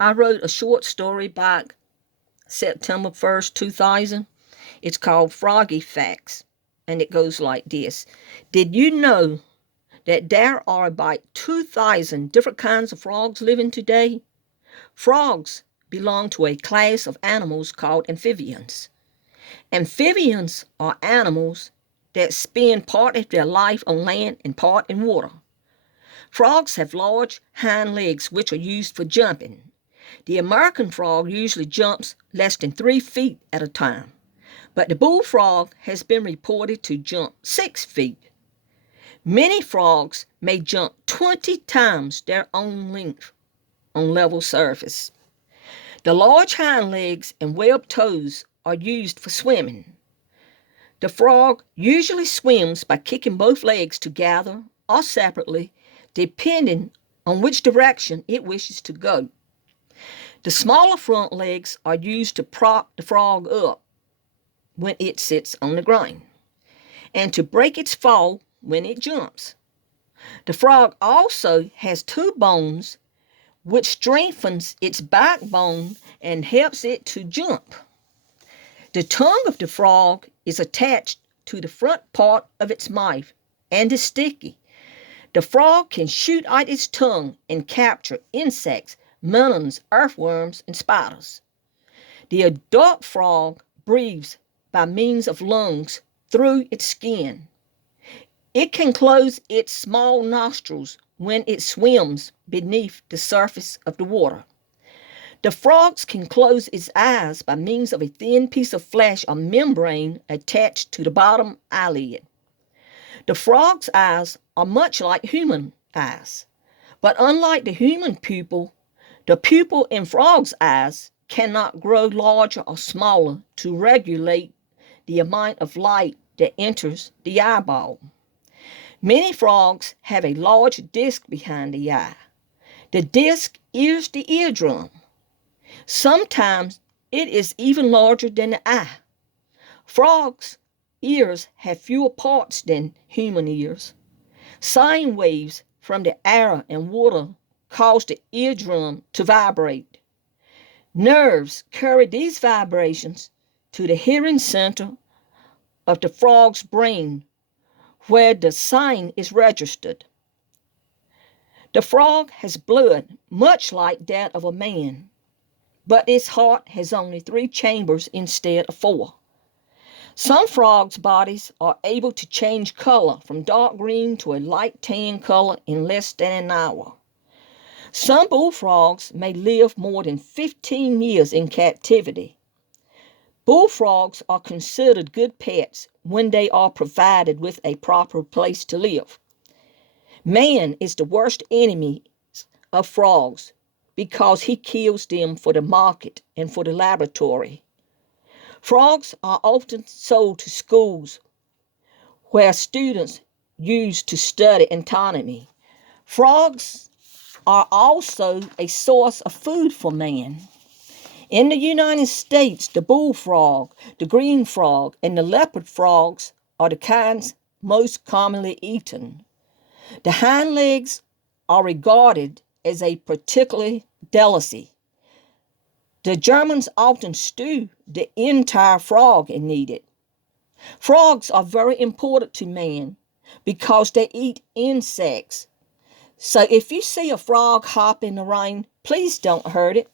I wrote a short story back September 1st, 2000. It's called Froggy Facts, and it goes like this. Did you know that there are about 2,000 different kinds of frogs living today? Frogs belong to a class of animals called amphibians. Amphibians are animals that spend part of their life on land and part in water. Frogs have large hind legs which are used for jumping. The American frog usually jumps less than 3 feet at a time, but the bullfrog has been reported to jump 6 feet. Many frogs may jump 20 times their own length on level surface. The large hind legs and webbed toes are used for swimming. The frog usually swims by kicking both legs together or separately, depending on which direction it wishes to go. The smaller front legs are used to prop the frog up when it sits on the ground, and to break its fall when it jumps. The frog also has 2 bones which strengthens its backbone and helps it to jump. The tongue of the frog is attached to the front part of its mouth and is sticky. The frog can shoot out its tongue and capture insects, melons, earthworms, and spiders. The adult frog breathes by means of lungs through its skin. It can close its small nostrils when it swims beneath the surface of the water. The frog can close its eyes by means of a thin piece of flesh or membrane attached to the bottom eyelid. The frog's eyes are much like human eyes, but unlike the human pupil, the pupil in frog's eyes cannot grow larger or smaller to regulate the amount of light that enters the eyeball. Many frogs have a large disc behind the eye. The disc is the eardrum. Sometimes it is even larger than the eye. Frogs' ears have fewer parts than human ears. Sine waves from the air and water cause the eardrum to vibrate. Nerves carry these vibrations to the hearing center of the frog's brain, where the sign is registered. The frog has blood much like that of a man, but its heart has only 3 chambers instead of 4. Some frogs' bodies are able to change color from dark green to a light tan color in less than an hour. Some bullfrogs may live more than 15 years in captivity. Bullfrogs are considered good pets when they are provided with a proper place to live. Man is the worst enemy of frogs because he kills them for the market and for the laboratory. Frogs are often sold to schools where students use to study anatomy. Frogs are also a source of food for man. In the United States, the bullfrog, the green frog, and the leopard frogs are the kinds most commonly eaten. The hind legs are regarded as a particular delicacy. The Germans often stew the entire frog and eat it. Frogs are very important to man because they eat insects. So if you see a frog hopping around, please don't hurt it.